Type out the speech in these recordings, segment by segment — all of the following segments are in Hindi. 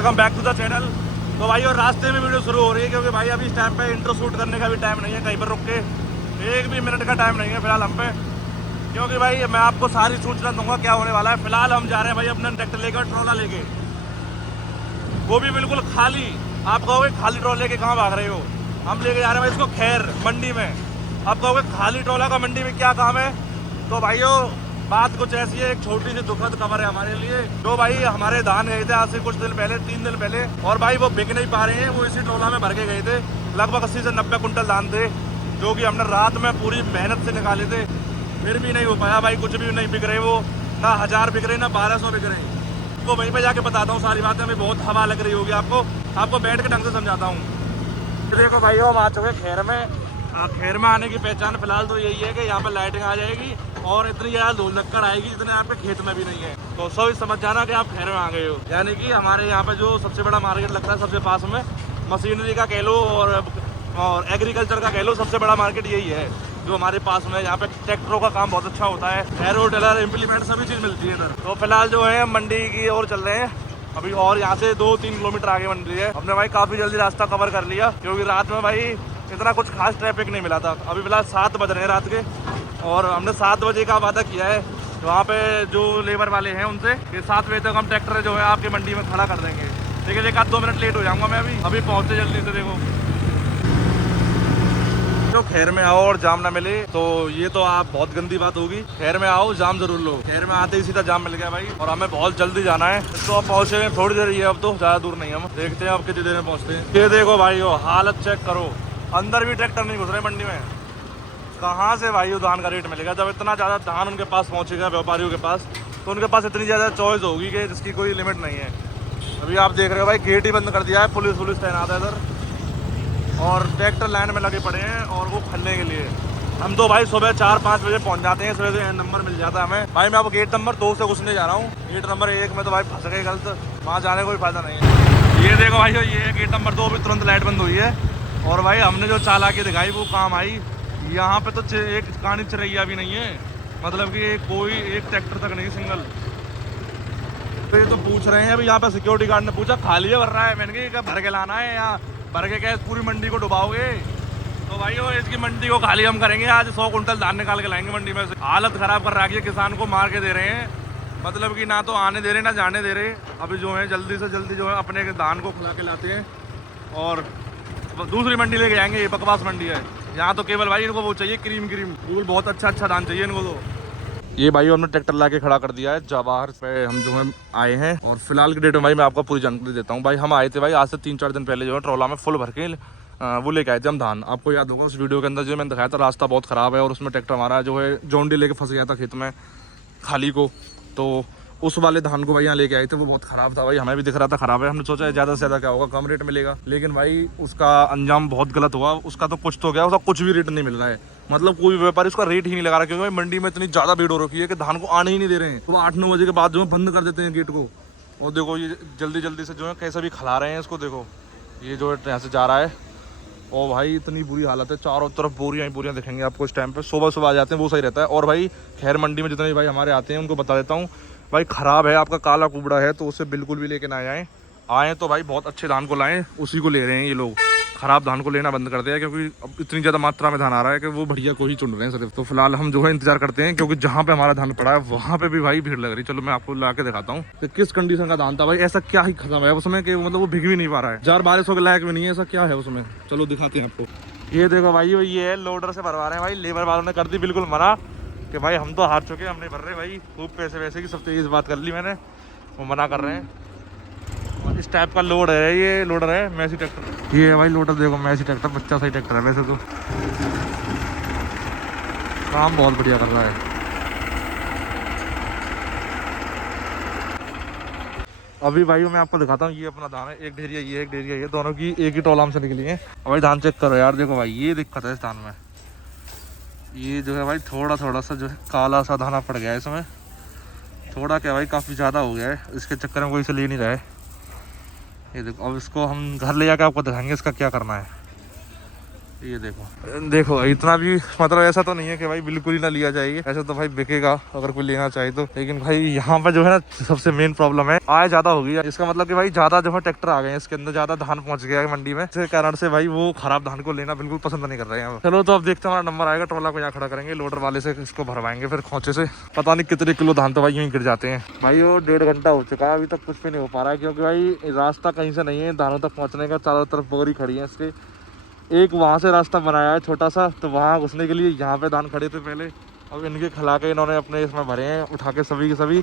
Welcome back to the channel. तो भाई और रास्ते में वीडियो शुरू हो रही है क्योंकि भाई अभी इस टाइम पे इंट्रो शूट करने का भी टाइम नहीं है, कहीं पर रुक के एक भी मिनट का टाइम नहीं है फिलहाल हम पे, क्योंकि भाई मैं आपको सारी सूचना दूंगा क्या होने वाला है। फिलहाल हम जा रहे हैं भाई अपना ट्रैक्टर लेकर, ट्रोला लेके, वो भी बिल्कुल खाली। आप कहोगे खाली ट्रोला लेके कहाँ भाग रहे हो? हम लेके जा रहे हैं भाई इसको खैर मंडी में। आप कहोगे खाली ट्रोला का मंडी में क्या काम है? तो भाइयों बात कुछ ऐसी है, एक छोटी सी दुखद खबर है हमारे लिए। जो भाई हमारे धान गए थे आज से कुछ दिन पहले, 3 दिन पहले, और भाई वो बिक नहीं पा रहे हैं। वो इसी ट्रोला में भर के गए थे। लगभग 80 से 90 कुंटल धान थे जो कि हमने रात में पूरी मेहनत से निकाले थे, फिर भी नहीं हो पाया भाई। कुछ भी नहीं बिक रहे, वो ना 1000 बिक रहे ना 1200 बिक रहे। वो वहीं पे जाके बताता हूँ सारी बातें। हमें बहुत हवा लग रही होगी, आपको बैठ के ढंग से समझाता हूँ। देखो भाई हम आ चुके खैर में। खैर में आने की पहचान फिलहाल तो यही है कि यहाँ पर लाइटिंग आ जाएगी और इतनी ज़्यादा धूल लक्कड़ आएगी जितने आपके खेत में भी नहीं है। तो सब समझ जाना कि आप खैर में आ गए हो। यानी कि हमारे यहाँ पे जो सबसे बड़ा मार्केट लगता है सबसे पास में, मशीनरी का कह लो और एग्रीकल्चर का कह लो, सबसे बड़ा मार्केट यही है जो हमारे पास में। यहाँ पे ट्रैक्टरों का काम बहुत अच्छा होता है, एरो टेलर इम्प्लीमेंट सभी चीज़ मिलती है इधर। तो फिलहाल जो है मंडी की ओर चल रहे हैं अभी, और यहाँ से 2-3 किलोमीटर आगे मंडी है। हमने भाई काफ़ी जल्दी रास्ता कवर कर लिया क्योंकि रात में भाई इतना कुछ खास ट्रैफिक नहीं मिला था। अभी फिलहाल 7 बज रहे हैं रात के और हमने 7 बजे का वादा किया है वहाँ पे जो लेबर वाले हैं उनसे कि 7 बजे तक हम ट्रैक्टर जो है आपकी मंडी में खड़ा कर देंगे। लेकिन 1-2 मिनट लेट हो जाऊँगा मैं अभी पहुँचे जल्दी से। देखो जो खैर में आओ और जाम ना मिले तो ये तो आप बहुत गंदी बात होगी। खैर में आओ जाम जरूर लो। खैर में आते ही सीधा जाम मिल गया भाई और हमें बहुत जल्दी जाना है। तो अब पहुँचे थोड़ी देर ही है, अब तो ज़्यादा दूर नहीं। हम देखते हैं अब कितनी देर में पहुँचते हैं। ये देखो भाई हालत चेक करो, अंदर भी ट्रैक्टर नहीं घुस रहे मंडी में। कहाँ से भाई धान का रेट मिलेगा? जब इतना ज़्यादा धान उनके पास पहुँचेगा व्यापारियों के पास, तो उनके पास इतनी ज़्यादा चॉइस होगी कि जिसकी कोई लिमिट नहीं है। अभी आप देख रहे हो भाई गेट ही बंद कर दिया है, पुलिस तैनात है इधर और ट्रैक्टर लाइन में लगे पड़े हैं और वो खलने के लिए। हम तो भाई सुबह 4-5 बजे पहुँच जाते हैं, सुबह से नंबर मिल जाता है हमें। भाई मैं अब गेट नंबर 2 से घुसने जा रहा हूँ। गेट नंबर 1 में तो भाई फंस गए गलत, वहाँ जाने का कोई फायदा नहीं है। ये देखो भाई ये गेट नंबर 2 भी तुरंत लाइट बंद हुई है और भाई हमने जो चालाकी दिखाई वो काम आई। यहाँ पे तो एक कहानी चिरैया भी नहीं है, मतलब कि कोई एक ट्रैक्टर तक नहीं सिंगल। तो ये तो पूछ रहे हैं अभी यहाँ पे सिक्योरिटी गार्ड ने पूछा खाली है भर रहा है? मैंने कहा भर के लाना है, या भर के क्या पूरी मंडी को डुबाओगे? तो भाई वो इसकी मंडी को खाली हम करेंगे। आज 100 कुंटल धान निकाल के लाएंगे मंडी में से। हालत खराब कर रखी है, किसान को मार के दे रहे हैं, मतलब कि ना तो आने दे रहे ना जाने दे रहे। अभी जो है जल्दी से जल्दी जो है अपने धान को खिला के लाते हैं और दूसरी मंडी लेके जाएंगे। ये बकवास मंडी है, यहाँ तो केवल भाई इनको वो चाहिए क्रीम बिल्कुल बहुत अच्छा धान चाहिए इनको। तो ये भाई हमने ट्रैक्टर ला के खड़ा कर दिया है जवाहर पे, हम जो है आए हैं। और फिलहाल की डेट में भाई मैं आपको पूरी जानकारी देता हूँ। भाई हम आए थे भाई आज से 3-4 दिन पहले जो है ट्रोला में फुल भर के वो लेके आए थे हम धान। आपको याद होगा उस वीडियो के अंदर जो मैंने दिखाया था, रास्ता बहुत ख़राब है और उसमें ट्रैक्टर हमारा जो है जोंडी लेके फंस गया था खेत में खाली को। तो उस वाले धान को भाई यहाँ लेके आए थे, वो बहुत ख़राब था भाई, हमें भी दिख रहा था ख़राब है। हमने सोचा ज़्यादा से ज़्यादा क्या होगा, कम रेट मिलेगा, लेकिन भाई उसका अंजाम बहुत गलत हुआ। उसका तो कुछ तो गया, उसका कुछ भी रेट नहीं मिल रहा है। मतलब कोई व्यापारी उसका रेट ही नहीं लगा रहा, क्योंकि भाई मंडी में इतनी ज़्यादा भीड़ हो रखी है कि धान को आने ही नहीं दे रहे हैं। तो 8-9 बजे के बाद जो है बंद कर देते हैं गेट को। और देखो ये जल्दी से जो है कैसे भी खिला रहे हैं इसको। देखो ये जो है यहाँ से जा रहा है और भाई इतनी बुरी हालत है, चारों तरफ बोरियाँ दिखेंगे आपको इस टाइम पे। सुबह आ जाते हैं वो सही रहता है। और भाई खैर मंडी में जितने भी भाई हमारे आते हैं उनको बता देता हूँ भाई, ख़राब है आपका काला कुबड़ा है तो उसे बिल्कुल भी लेके ना आएँ तो भाई बहुत अच्छे धान को लाएँ, उसी को ले रहे हैं ये लोग। ख़राब धान को लेना बंद कर दिया क्योंकि अब इतनी ज़्यादा मात्रा में धान आ रहा है कि वो बढ़िया को ही चुन रहे हैं सिर्फ। तो फिलहाल हम जो है इंतजार करते हैं, क्योंकि जहाँ पे हमारा धान पड़ा है वहाँ पे भी भाई भीड़ लग रही है। चलो मैं आपको ला के दिखाता हूँ कि किस कंडीशन का धान था भाई। ऐसा क्या ही खत्म है उसमें कि मतलब वो भीग भी नहीं पा रहा है, 4-1200 के लायक भी नहीं है। ऐसा क्या है उसमें, चलो दिखाते हैं आपको। ये देखो भाई ये है, लोडर से भरवा रहे हैं भाई। लेबर वालों ने कर दी बिल्कुल मना कि भाई हम तो हार चुके, हम नहीं भर रहे भाई, खूब पैसे वैसे की सब तेज बात कर ली मैंने, वो मना कर रहे हैं। और इस टाइप का लोड है, ये लोडर है मैसी ट्रैक्टर। ये है भाई लोडर, देखो मैसी ट्रैक्टर, बच्चा सही ट्रैक्टर है वैसे तो, काम बहुत बढ़िया कर रहा है। अभी भाई मैं आपको दिखाता हूँ, ये अपना धान है, एक ढेरिया ये एक ढेरिया ये, दोनों की एक ही टोलाम से निकली है। भाई धान चेक करो यार, देखो भाई ये दिक्कत है इस धान में। ये जो है भाई थोड़ा सा जो है काला सा दाना पड़ गया है इसमें, थोड़ा क्या भाई काफ़ी ज़्यादा हो गया है। इसके चक्कर में कोई इसे ले नहीं रहा है। ये देखो अब इसको हम घर ले जाकर आपको दिखाएंगे इसका क्या करना है। ये देखो देखो, इतना भी मतलब ऐसा तो नहीं है कि भाई बिल्कुल ही ना लिया जाएगा, ऐसा तो भाई बिकेगा अगर कोई लेना चाहे तो। लेकिन भाई यहाँ पर जो है ना सबसे मेन प्रॉब्लम है आय ज्यादा हो गई है। इसका मतलब कि भाई ज्यादा जो है ट्रैक्टर आ गए हैं, इसके अंदर ज्यादा धान पहुंच गया है मंडी में, इस कारण से भाई वो खराब धान को लेना बिल्कुल पसंद नहीं कर रहे हैं। चलो तो अब देखते हैं, हमारा नंबर आएगा, ट्रोला को यहाँ खड़ा करेंगे, लोडर वाले से इसको भरवाएंगे, फिर खोचे से पता नहीं कितने किलो धान तो भाई यूं ही गिर जाते हैं। भाई वो 1.5 घंटा हो चुका है, अभी तक कुछ भी नहीं हो पा रहा है, क्योंकि भाई रास्ता कहीं से नहीं है धानों तक पहुँचने का। चारों तरफ बोरी खड़ी है इसके, एक वहाँ से रास्ता बनाया है छोटा सा, तो वहाँ घुसने के लिए यहाँ पे धान खड़े थे पहले। अब इनके खिला के इन्होंने अपने इसमें भरे हैं उठा के सभी के सभी।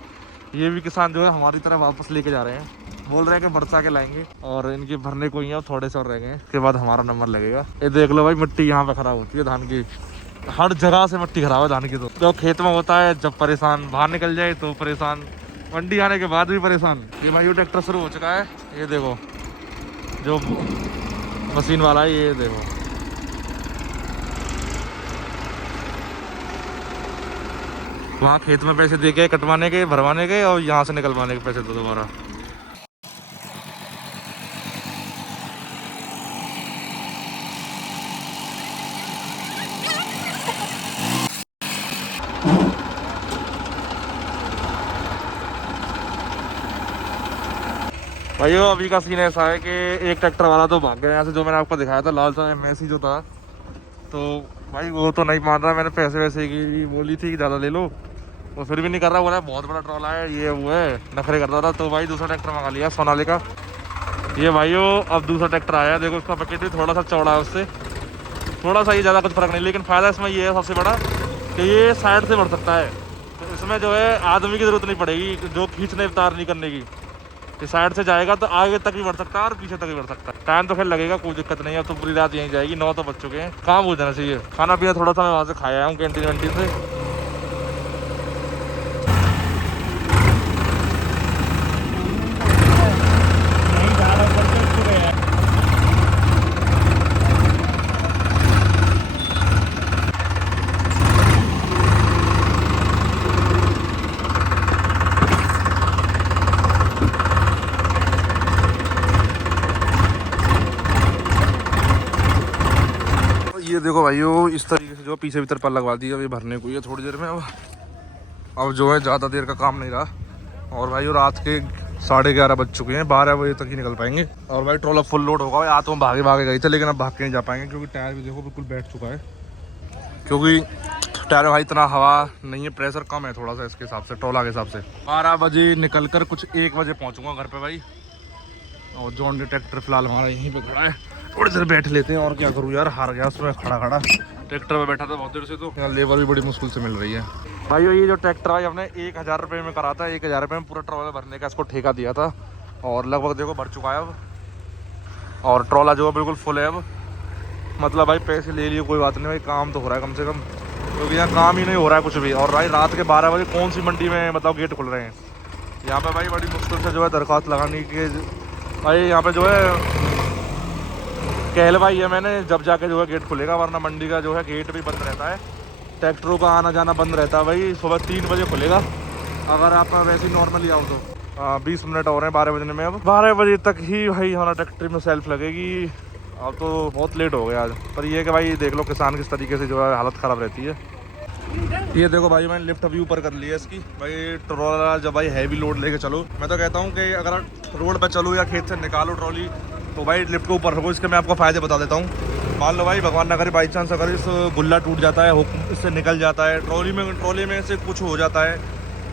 ये भी किसान जो है हमारी तरह वापस लेके जा रहे हैं, बोल रहे हैं कि बरसा के लाएंगे, और इनके भरने को ही है, थोड़े से और रह गए हैं, उसके बाद हमारा नंबर लगेगा। ये देख लो भाई, मिट्टी यहाँ पे खराब होती है धान की, हर जगह से मिट्टी खराब है धान की। तो जो खेत में होता है जब परेशान, बाहर निकल जाए तो परेशान, मंडी आने के बाद भी परेशान। ये भाई ट्रैक्टर शुरू हो चुका है, ये देखो जो मशीन वाला है, ये देखो वहाँ खेत में पैसे दे के कटवाने के, भरवाने के, और यहाँ से निकलवाने के पैसे दो दोबारा। भाइयों अभी का सीन ऐसा है कि एक ट्रैक्टर वाला तो भाग गया यहाँ से, जो मैंने आपको दिखाया था लाल सा मैसी जो था, तो भाई वो तो नहीं मान रहा। मैंने पैसे वैसे की बोली थी कि ज़्यादा ले लो, वो फिर भी नहीं कर रहा, बोला बहुत बड़ा ट्रॉला है ये वो है, नखरे करता था। तो भाई दूसरा ट्रैक्टर मंगा लिया सोनालिका। ये भाइयों अब दूसरा ट्रैक्टर आया, देखो उसका पैकेट भी थोड़ा सा चौड़ा है, उससे थोड़ा सा ही, ज़्यादा कुछ फर्क नहीं। लेकिन फ़ायदा इसमें ये है सबसे बड़ा कि ये साइड से बढ़ सकता है, तो इसमें जो है आदमी की ज़रूरत नहीं पड़ेगी जो खींचने उतार नहीं करने की। ये साइड से जाएगा तो आगे तक भी बढ़ सकता है और पीछे तक भी बढ़ सकता है। टाइम तो खैर लगेगा, कोई दिक्कत नहीं है। अब तो पूरी रात यहीं जाएगी, 9 तो बज चुके हैं, काम हो जाना चाहिए। खाना पीना थोड़ा सा मैं वहाँ से खाया हूँ कैंटीन वैंटीन से। ये देखो भाइयों इस तरीके से जो पीछे भी तरपाल लगवा दी, अब ये भरने को ही है थोड़ी देर में। अब जो है ज़्यादा देर का काम नहीं रहा। और भाई रात के 11:30 बज चुके हैं, 12 बजे तक ही निकल पाएंगे। और भाई ट्रॉला फुल लोड होगा। या तो हम भागे भागे गए थे, लेकिन अब भाग के नहीं जा पाएंगे, क्योंकि टायर भी देखो बिल्कुल बैठ चुका है, क्योंकि टायर में भाई इतना हवा नहीं है, प्रेशर कम है थोड़ा सा इसके हिसाब से, ट्रॉला के हिसाब से। 12 बजे निकल कर कुछ 1 बजे पहुँचूँगा घर पर भाई। और जॉन ट्रैक्टर फिलहाल हमारा यहीं पर खड़ा है, थोड़ी देर बैठ लेते हैं। और क्या करूँ यार, हार गया उसमें खड़ा खड़ा, ट्रैक्टर में बैठा था बहुत देर से, तो यहाँ लेबर भी बड़ी मुश्किल से मिल रही है। भाई ये जो ट्रैक्टर है हमने 1000 रुपये में करा था, 1000 रुपये में पूरा ट्रॉला भरने का इसको ठेका दिया था, और लगभग देखो भर चुका है अब। और ट्रॉला जो है बिल्कुल फुल है अब, मतलब भाई पैसे ले लिए कोई बात नहीं भाई, काम तो हो रहा है कम से कम, क्योंकि यहाँ काम ही नहीं हो रहा है कुछ भी। और भाई रात के 12 बजे कौन सी मंडी में मतलब गेट खुल रहे हैं यहाँ पे भाई, बड़ी मुश्किल से जो है दरख्वास्त लगाने की। भाई यहाँ पे जो है कहलवाई है मैंने, जब जाके जो है गेट खुलेगा, वरना मंडी का जो है गेट भी बंद रहता है, ट्रैक्टरों का आना जाना बंद रहता है भाई। सुबह 3 बजे खुलेगा अगर आप वैसे ही नॉर्मली आओ तो। 20 मिनट और हैं 12 बजने में, अब 12 बजे तक ही भाई हमारा ट्रैक्टर में सेल्फ लगेगी। अब तो बहुत लेट हो गया आज, पर ये है कि भाई देख लो किसान किस तरीके से जो है हालत ख़राब रहती है। ये देखो भाई मैंने लिफ्ट अभी ऊपर कर लिया इसकी। भाई ट्रॉला जब भाई हैवी लोड लेके चलो, मैं तो कहता हूँ कि अगर रोड पर चलो या खेत से निकालो ट्रॉली, तो भाई लिफ्ट के ऊपर रखो। इसके मैं आपको फ़ायदे बता देता हूँ। मान लो भाई भगवान ना करे बाई चांस अगर इस गुल्ला टूट जाता है, हुक इससे निकल जाता है, ट्रॉली में से कुछ हो जाता है,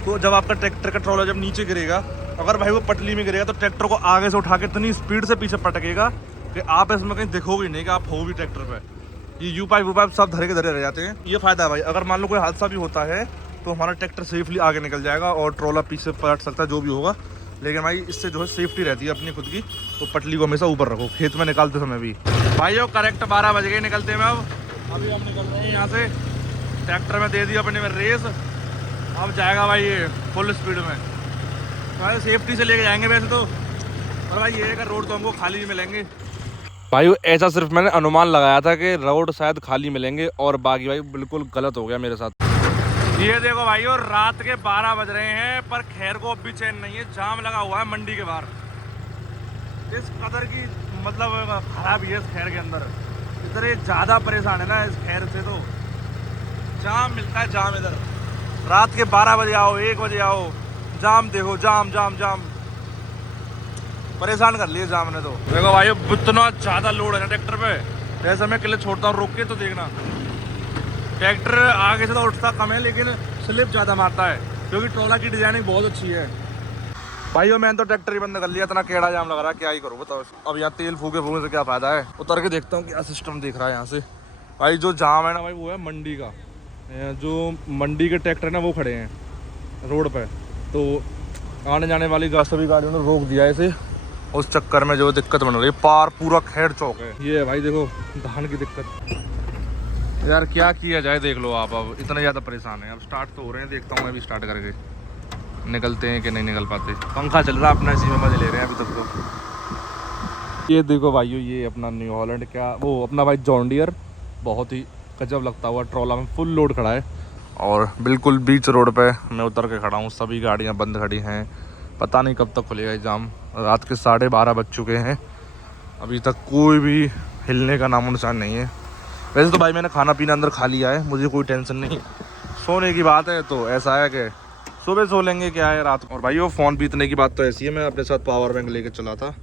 तो जब आपका ट्रैक्टर का ट्रॉला जब नीचे गिरेगा, अगर भाई वो पटली में गिरेगा, तो ट्रैक्टर को आगे से उठा के इतनी स्पीड से पीछे पटकेगा कि आप इसमें कहीं दिखोगे नहीं कि आप हो भी ट्रैक्टर पर। ये यू पाइप सब धरे के धरे रह जाते हैं। ये फ़ायदा है भाई, अगर मान लो कोई हादसा भी होता है तो हमारा ट्रैक्टर सेफली आगे निकल जाएगा और ट्रॉला पीछे पलट सकता है, जो भी होगा। लेकिन भाई इससे जो है सेफ्टी रहती है अपनी खुद की, तो पटली को हमेशा ऊपर रखो खेत में निकालते समय भी। भाई वो करेक्ट 12 बज गए निकलते में। अब अभी हम निकल रहे हैं यहाँ से, ट्रैक्टर में दे दी अपने में रेस, अब जाएगा भाई ये फुल स्पीड में। भाई सेफ्टी से लेके जाएंगे वैसे तो, और भाई ये का रोड तो हमको खाली ही मिलेंगे भाई। ऐसा सिर्फ मैंने अनुमान लगाया था कि रोड शायद खाली मिलेंगे, और बाकी भाई बिल्कुल गलत हो गया मेरे साथ। ये देखो भाई और रात के 12 बज रहे हैं, पर खैर को अब भी चैन नहीं है, जाम लगा हुआ है मंडी के बाहर। इस कदर की मतलब खराबी है इस खैर के अंदर। इतने ज़्यादा परेशान है ना इस खैर से, तो जाम मिलता है जाम इधर। रात के 12 बजे आओ, 1 बजे आओ, जाम देखो, जाम जाम जाम परेशान कर लिए जाम ने। तो देखो भाई इतना ज़्यादा लोड है ना ट्रैक्टर पे, ऐसे मैं किले छोड़ता हूँ रोक के, तो देखना ट्रैक्टर आगे से तो उठता कम है लेकिन स्लिप ज़्यादा मारता है, क्योंकि ट्रोला की डिजाइनिंग बहुत अच्छी है। भाइयों मैंने तो ट्रैक्टर ही बंद कर लिया, इतना केड़ा जाम लग रहा है, क्या ही करूँ बताओ। अब यहाँ तेल फूके फूके से क्या फायदा है, उतर के देखता हूँ क्या सिस्टम दिख रहा है यहाँ से। भाई जो जाम है ना भाई वो है मंडी का, जो मंडी के ट्रैक्टर है ना वो खड़े हैं रोड पे, तो आने जाने वाली सभी गाड़ियों ने रोक दिया है इसे। उस चक्कर में जो दिक्कत बन रही है, पार पूरा खैर चौक है ये है भाई। देखो धान की दिक्कत यार, क्या किया जाए देख लो आप। अब इतने ज़्यादा परेशान है, अब स्टार्ट तो हो रहे हैं, देखता हूँ मैं भी स्टार्ट करके निकलते हैं कि नहीं निकल पाते। पंखा चल रहा है अपना, इसी में मजे ले रहे हैं अभी तक तो। ये देखो भाइयों, ये अपना न्यू हॉलैंड, क्या वो अपना भाई जॉन डियर, बहुत ही गजब लगता हुआ ट्रॉला में फुल लोड खड़ा है, और बिल्कुल बीच रोड पे मैं उतर के खड़ा हूँ। सभी गाड़ियाँ बंद खड़ी हैं, पता नहीं कब तक खुलेगा एग्ज़ाम। रात के 12:30 बज चुके हैं, अभी तक कोई भी हिलने का नामो निशान नहीं है। वैसे तो भाई मैंने खाना पीना अंदर खा लिया है, मुझे कोई टेंशन नहीं। सोने की बात है तो ऐसा है कि सुबह सो लेंगे, क्या है रात। और भाई वो फ़ोन बीतने की बात तो ऐसी है, मैं अपने साथ पावर बैंक लेके चला था,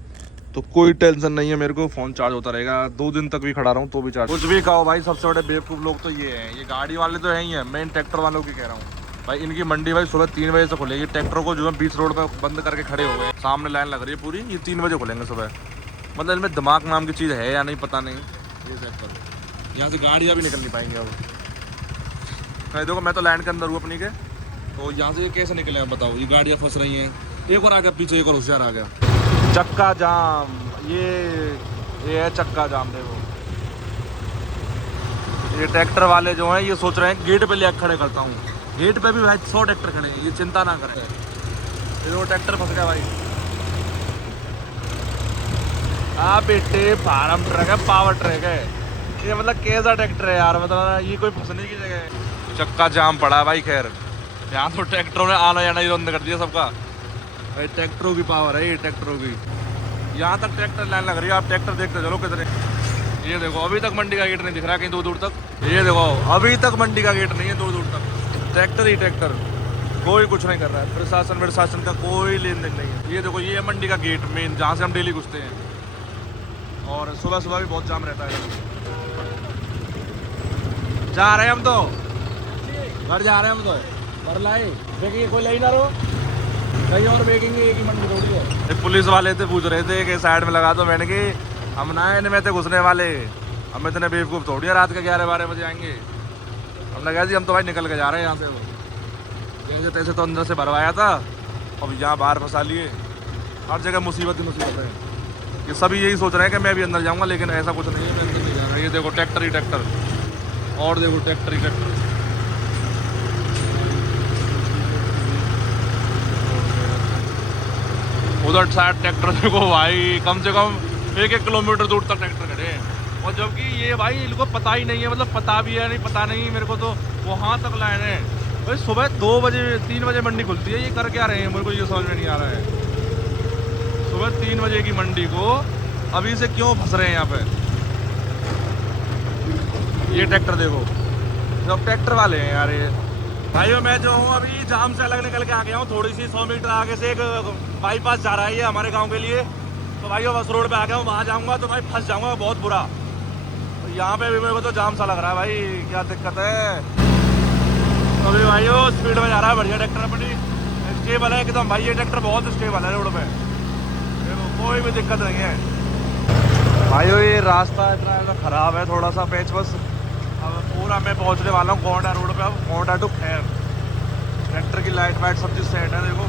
तो कोई टेंशन नहीं है मेरे को, फ़ोन चार्ज होता रहेगा 2 दिन तक भी खड़ा रहूँ तो भी चार्ज। कुछ भी कहो भाई, सबसे बड़े बेवकूफ़ लोग तो ये हैं, ये गाड़ी वाले तो है ही हैं, मेन ट्रैक्टर वालों की कह रहा हूँ भाई। इनकी मंडी भाई सुबह 3 बजे से खुलेगी, ट्रैक्टरों को जो है बीच रोड पर बंद करके खड़े हो गए, सामने लाइन लग रही है पूरी, ये 3 बजे खुलेंगे सुबह। मतलब इनमें दिमाग नाम की चीज़ है या नहीं पता नहीं। ये चेक करो, यहाँ से गाड़ियाँ भी निकल नहीं पाएंगी अब। भाई देखो मैं तो लाइन के अंदर हूँ अपनी के, तो यहाँ से ये कैसे निकले आप बताओ। ये गाड़ियाँ फंस रही हैं, एक और आ गया पीछे, एक और होशियार आ गया। चक्का जाम, ये है चक्का जाम। देखो ये ट्रैक्टर वाले जो हैं ये सोच रहे हैं गेट पे ले खड़े करता हूँ, गेट पे भी भाई 100 ट्रैक्टर खड़े हैं, ये चिंता ना करें। ये वो ट्रैक्टर फंस गया भाई। बेटे फार्म ट्रक है, पावर ट्रक है ये, मतलब कैसा ट्रैक्टर है यार, मतलब ये कोई फंसने की जगह है। चक्का जाम पड़ा है भाई। खैर यहाँ तो ट्रैक्टरों ने आना जाना ही बंद कर दिया सबका भाई, ट्रैक्टरों की पावर है ये, ट्रैक्टरों की। यहाँ तक ट्रैक्टर लाइन लग रही है, आप ट्रैक्टर देखते चलो कितने। ये देखो अभी तक मंडी का गेट नहीं दिख रहा कहीं दूर दूर तक। ये देखो अभी तक मंडी का गेट नहीं है दूर दूर तक, ट्रैक्टर ही ट्रैक्टर, कोई कुछ नहीं कर रहा है। प्रशासन का कोई लेन देन नहीं है। ये देखो ये है मंडी का गेट मेन, जहाँ से हम डेली घुसते हैं, और सुबह सुबह भी बहुत जाम रहता है। जा रहे हैं हम तो घर, जा रहे हैं हम तो घर लाए देखेंगे, कोई ले ही ना रहो कहीं और बेचेंगे, एक ही मंडी थोड़ी है। पुलिस वाले थे पूछ रहे थे कि साइड में लगा दो, मैंने कि हम ना इनमें थे घुसने वाले, हम इतने बेवकूफ़ थोड़ी है रात के 11-12 बजे आएंगे। हमने कहा जी हम तो भाई निकल के जा रहे हैं यहाँ से, जैसे तैसे तो अंदर से भरवाया था, अब यहाँ बाहर फंसा लिए। हर जगह मुसीबत ही मुसीबत है, ये सभी यही सोच रहे हैं कि मैं भी अंदर जाऊँगा, लेकिन ऐसा कुछ नहीं है, मैं अंदर नहीं जा रहा। ये देखो ट्रैक्टर ही ट्रैक्टर, और देखो ट्रैक्टर ही ट्रैक्टर। उधर साइड ट्रैक्टर देखो भाई, कम से कम 1-1 किलोमीटर दूर तक ट्रैक्टर खड़े हैं, और जबकि ये भाई इनको पता ही नहीं है, मतलब पता भी है नहीं पता नहीं मेरे को, तो वहाँ तक लाइन है भाई। सुबह 2 बजे 3 बजे मंडी खुलती है, ये कर क्या रहे हैं मेरे को ये समझ में नहीं आ रहा है। सुबह 3 बजे की मंडी को अभी से क्यों फंस रहे हैं यहाँ पे। ये ट्रैक्टर देखो, सब ट्रैक्टर वाले हैं यार ये। भाइयों मैं जो हूँ अभी जाम से अलग निकल के आ गया हूँ, थोड़ी सी 100 मीटर आगे से एक बाईपास जा रहा है ये हमारे गांव के लिए, तो भाइयों बस रोड पे आ गया हूँ, वहाँ जाऊँगा तो भाई फंस जाऊँगा बहुत बुरा। तो यहाँ पे भी मेरे को तो जाम सा लग रहा है भाई, क्या दिक्कत है। तो अभी भाइयों स्पीड में जा रहा है बढ़िया ट्रैक्टर, अपनी स्टेबल है एकदम भाई, ये ट्रैक्टर बहुत स्टेबल है रोड पे, कोई भी दिक्कत नहीं है। भाइयों ये रास्ता इतना ख़राब है, थोड़ा सा पैच बस। अब पूरा मैं पहुंचने वाला हूँ कोंडा रोड पे, अब कोंडा टू खैर। ट्रैक्टर की लाइट वाइट सब चीज़ सेट है। देखो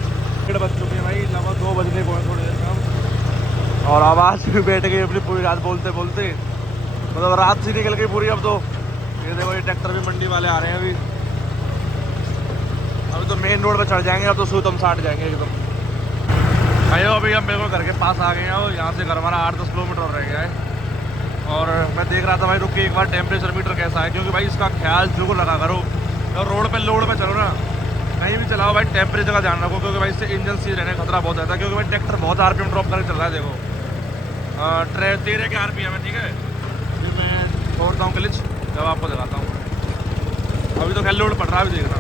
1:30 बज चुके हैं भाई, लगभग 2 बजने को है थोड़ी देर में। और आवाज़ भी बैठ गई अपनी पूरी रात बोलते बोलते, मतलब रात से निकल गई पूरी अब तो। ये देखो ये ट्रैक्टर भी मंडी वाले आ रहे हैं अभी तो मेन रोड पर चढ़ जाएंगे, अब तो सूतम साट जाएंगे एकदम। भाई अभी हम मेरे को घर के पास आ गए हैं, और यहाँ से घर हमारा 8-10 किलोमीटर रह गया है। और मैं देख रहा था भाई रुक के एक बार टेम्परेचर मीटर कैसा है, क्योंकि भाई इसका ख्याल जो लगा करो, और रोड पे लोड पे चलो ना, कहीं भी चलाओ भाई टेम्परेचर का ध्यान रखो, क्योंकि भाई इससे इंजन सीज रहने का खतरा बहुत ज़्यादा है। क्योंकि भाई ट्रैक्टर बहुत RPM ड्रॉप करके चल रहा है। देखो 13 के RPM है, ठीक है। फिर मैं छोड़ता हूँ क्लिच, जब आपको दिखाता हूँ। अभी तो खैर लोड पड़ रहा है, अभी देखना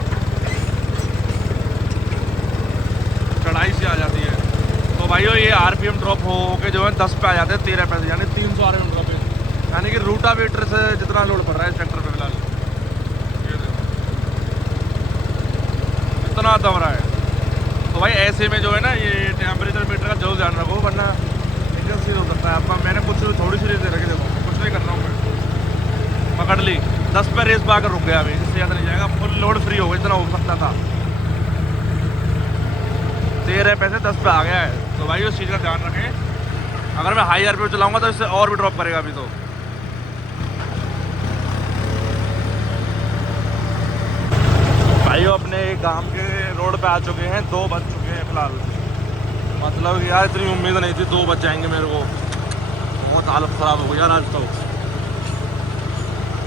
चढ़ाई से आ जाती है। तो भाइयों ये आरपीएम ड्रॉप हो के जो है 10 पे आ जाते हैं 13 पैसे, यानी 300 आरपीएम ड्रॉप है। यानी कि रूटावेटर से जितना लोड पड़ रहा है इस ट्रैक्टर पे फिलहाल, ये देखो इतना दम रहा है। तो भाई ऐसे में जो है ना ये टेम्परेचर मीटर का जरूर ध्यान रखो, वरना इंजन सीज हो सकता है आपका। मैंने कुछ थोड़ी सी रेस दे रखी, देखो कुछ नहीं कर रहा हूँ मैं, पकड़ ली 10 पे रेस पाकर रुक गया। अभी इससे ज़्यादा नहीं जाएगा, फुल लोड फ्री हो गया, इतना हो सकता था। 13 पैसे 10 पे आ गया है। तो भाई उस चीज़ का ध्यान रखें। अगर मैं हाई आरपीएम चलाऊंगा तो इससे और भी ड्रॉप करेगा अभी। तो भाइयों अपने गांव के रोड पे आ चुके हैं, 2 बज चुके हैं फिलहाल। मतलब यार इतनी उम्मीद नहीं थी 2 बज जाएंगे मेरे को, बहुत हालत ख़राब हो गई यार आज तो।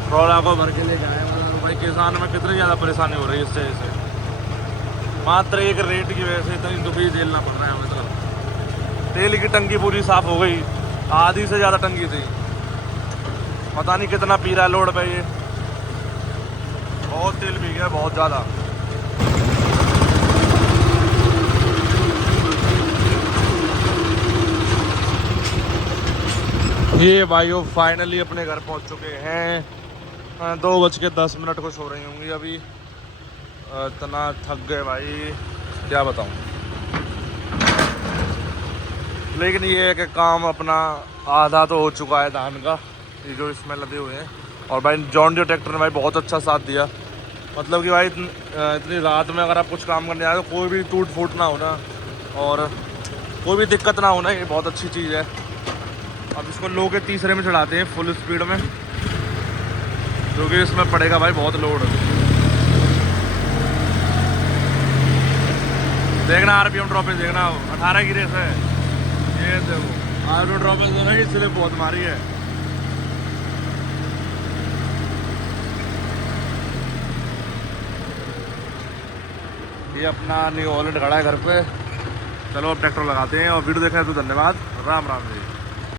ट्रोला को भर के लेके आए, मतलब भाई किसान में कितनी ज़्यादा परेशानी हो रही है इससे। मात्र एक रेट की वजह से इतनी दुखी झेलना पड़ रहा है हमें। तो तेल की टंकी पूरी साफ़ हो गई, आधी से ज़्यादा टंकी थी, पता नहीं कितना पी रहा है लोड पे ये, बहुत तेल पी गया बहुत ज़्यादा। ये भाइयों फाइनली अपने घर पहुंच चुके हैं। 2:10 कुछ हो रही होंगी अभी। इतना थक गए भाई क्या बताऊं। लेकिन ये है कि काम अपना आधा तो हो चुका है धान का, ये जो इसमें लदे हुए हैं। और भाई जॉन डियर ट्रैक्टर ने भाई बहुत अच्छा साथ दिया। मतलब कि भाई इतनी रात में अगर आप कुछ काम करने आए तो कोई भी टूट फूट ना होना और कोई भी दिक्कत ना होना, ये बहुत अच्छी चीज़ है। अब इसको लो के तीसरे में चढ़ाते हैं फुल स्पीड में, जो कि इसमें पड़ेगा भाई बहुत लोड। देखना आरपीएम ड्रॉपेज देखना, 18 की रेस है ये देखो। आरपीएम ड्रॉपेज जो है इसलिए बहुत मारी है। ये अपना न्यू हॉलैंड खड़ा है घर पे। चलो अब ट्रैक्टर लगाते हैं और वीडियो देखने तो धन्यवाद। राम राम जी।